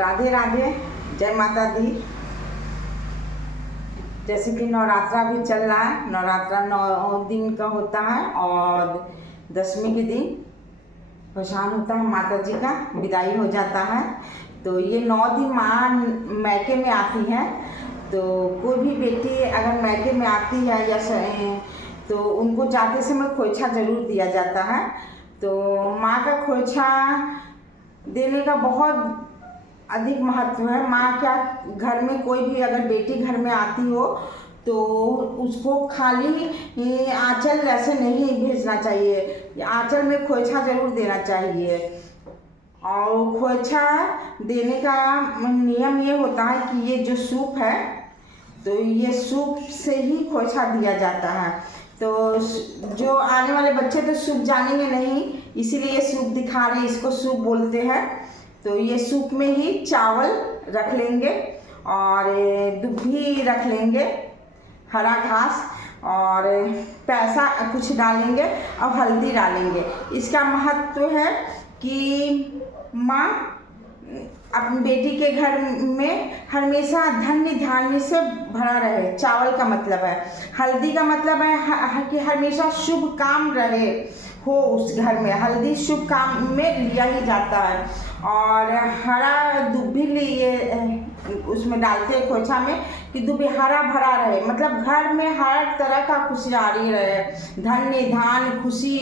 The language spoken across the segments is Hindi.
राधे राधे, जय माता दी। जैसे कि नवरात्रा भी चल रहा है। नवरात्रा 9 दिन का होता है और 10वीं के दिन भसान होता है, माता जी का विदाई हो जाता है। तो ये 9 दिन माँ मैके में आती है। तो कोई भी बेटी अगर मैके में आती है या तो उनको जाते समय खोइछा ज़रूर दिया जाता है। तो माँ का खोइछा देने का बहुत अधिक महत्व है। माँ क्या, घर में कोई भी अगर बेटी घर में आती हो तो उसको खाली आंचल ऐसे नहीं भेजना चाहिए, आंचल में खोइछा ज़रूर देना चाहिए। और खोइछा देने का नियम ये होता है कि ये जो सूप है, तो ये सूप से ही खोइछा दिया जाता है। तो जो आने वाले बच्चे तो सूप जानेंगे नहीं, इसीलिए ये सूप दिखा रहे हैं, इसको सूप बोलते हैं। तो ये सूप में ही चावल रख लेंगे और दुभी रख लेंगे, हरा घास, और पैसा कुछ डालेंगे और हल्दी डालेंगे। इसका महत्व है कि माँ अपनी बेटी के घर में हमेशा धन्य धान्य से भरा रहे। चावल का मतलब है, हल्दी का मतलब है कि हमेशा शुभ काम रहे हो उस घर में। हल्दी शुभ काम में लिया ही जाता है। और हरा दुभी लिए उसमें डालते हैं खोइछा में कि दुभी हरा भरा रहे, मतलब घर में हर तरह का खुशहाली रहे, धन्य धान खुशी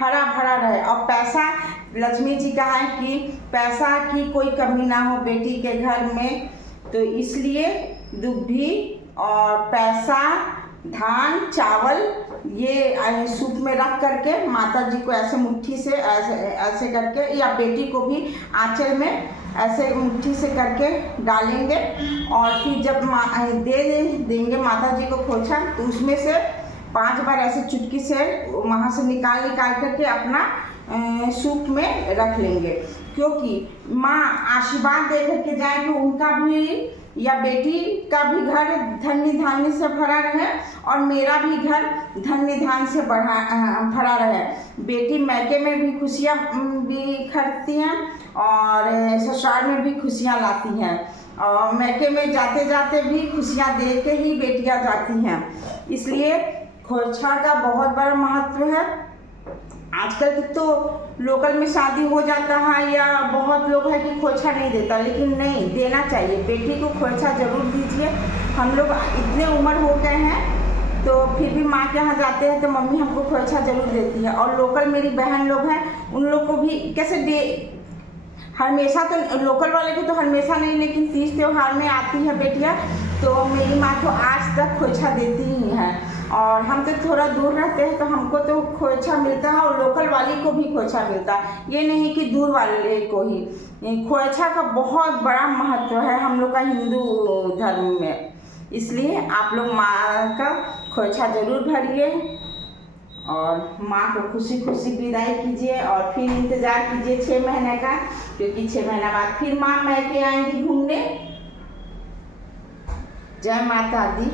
हरा भरा रहे। और पैसा, लक्ष्मी जी का है कि पैसा की कोई कमी ना हो बेटी के घर में। तो इसलिए दुभी और पैसा, धान, चावल ये सूप में रख करके माता जी को ऐसे मुट्ठी से ऐसे करके, या बेटी को भी आंचल में ऐसे मुट्ठी से करके डालेंगे। और फिर जब देंगे माता जी को खोइछा, तो उसमें से 5 बार ऐसे चुटकी से वहाँ से निकाल करके अपना सूप में रख लेंगे। क्योंकि माँ आशीर्वाद दे करके जाए कि उनका भी या बेटी का भी घर धन्य धान्य से भरा रहे और मेरा भी घर धन्य धान्य से भरा रहे। बेटी मैके में भी खुशियाँ भी खरीदती हैं और ससुराल में भी खुशियाँ लाती हैं, और मैके में जाते जाते भी खुशियाँ दे के ही बेटियाँ जाती हैं। इसलिए खोइछा का बहुत बड़ा महत्व है। आजकल तो लोकल में शादी हो जाता है या बहुत लोग है कि खोइछा नहीं देता, लेकिन नहीं, देना चाहिए। बेटी को खोइछा ज़रूर दीजिए। हम लोग इतने उम्र हो गए हैं तो फिर भी माँ के यहाँ जाते हैं तो मम्मी हमको खोइछा ज़रूर देती है। और लोकल मेरी बहन लोग हैं, उन लोग को भी कैसे दे, हमेशा तो लोकल वाले को तो हमेशा नहीं, लेकिन तीज त्योहार में आती है बेटियाँ तो मेरी माँ को आज तक खोइछा देती ही है। और हम तो थोड़ा दूर रहते हैं तो हमको तो खोइछा मिलता है और लोकल वाली को भी खोइछा मिलता है। ये नहीं कि दूर वाले को ही। खोइछा का बहुत बड़ा महत्व है हम लोग का हिंदू धर्म में। इसलिए आप लोग माँ का खोइछा ज़रूर भरिए और माँ को खुशी खुशी विदाई कीजिए। और फिर इंतज़ार कीजिए 6 महीने का, क्योंकि 6 महीना बाद फिर माँ मैके आएंगी घूमने। जय माता दी।